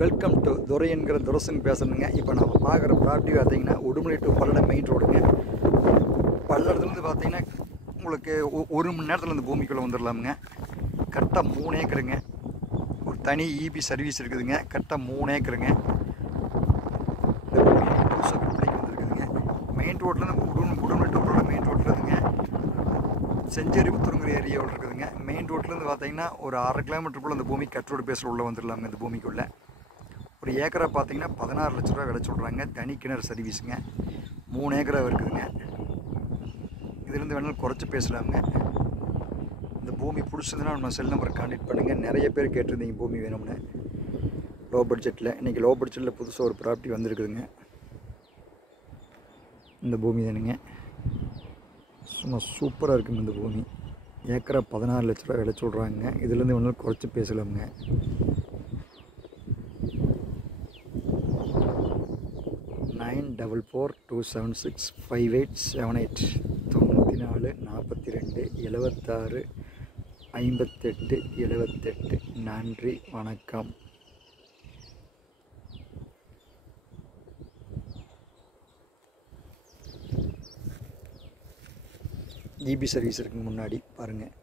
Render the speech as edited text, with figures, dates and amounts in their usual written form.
Welcome to துரைங்கிற துரசுங்க பேசுகிறேங்க. இப்போ நம்ம பார்க்குற ப்ராப்பர்ட்டி பார்த்தீங்கன்னா உடுமலை டு பல்லடம் மெயின் ரோடுங்க. பல்லடத்துலேருந்து பார்த்தீங்கன்னா உங்களுக்கு 1 மணி நேரத்தில் இந்த பூமிக்குள்ளே வந்துடலாமுங்க. கரெக்டாக 3 ஏக்கருங்க. ஒரு தனி இபி சர்வீஸ் இருக்குதுங்க. கரெக்டாக 3 ஏக்கருங்க. இந்த பூமி புதுசாக விற்பனைக்கு வந்துருக்குதுங்க. மெயின் ரோட்லேருந்து உடுமலை டு பல்லடம் மெயின் ரோட்டில் இருக்குதுங்க. செஞ்சேரி புத்தூருங்கிற ஏரியாவில் இருக்குதுங்க. மெயின் ரோட்லேருந்து பார்த்தீங்கன்னா ஒரு 1/2 கிலோமீட்டருக்குள்ளே அந்த பூமி கட்ரோடு பேஸில் உள்ளே வந்துடலாங்க. இந்த பூமிக்குள்ளே ஒரு ஏக்கரை பார்த்தீங்கன்னா 16 லட்ச ரூபா விலை சொல்கிறாங்க. தனி கிணறு சர்வீஸுங்க. 3 ஏக்கரா இருக்குதுங்க. இதுலேருந்து வேணாலும் குறைச்சி பேசலாமுங்க. இந்த பூமி பிடிச்சதுன்னா நம்ம செல் நம்பரை கான்டெக்ட் பண்ணுங்கள். நிறைய பேர் கேட்டிருந்தீங்க பூமி வேணும்னு லோ பட்ஜெட்டில். இன்றைக்கி லோ பட்ஜெட்டில் புதுசாக ஒரு ப்ராப்பர்ட்டி வந்துருக்குதுங்க. இந்த பூமி தானுங்க. சும்மா சூப்பராக இருக்குங்க இந்த பூமி. ஏக்கரா 16 லட்ச ரூபா விலை சொல்கிறாங்க. இதுலேருந்து வேணாலும் குறைச்சி பேசலாமுங்க. 9442765878 94 42 76 58 78. நன்றி, வணக்கம். ஜிபி சர்வீஸ் இருக்குங்க. முன்னாடி பாருங்கள்.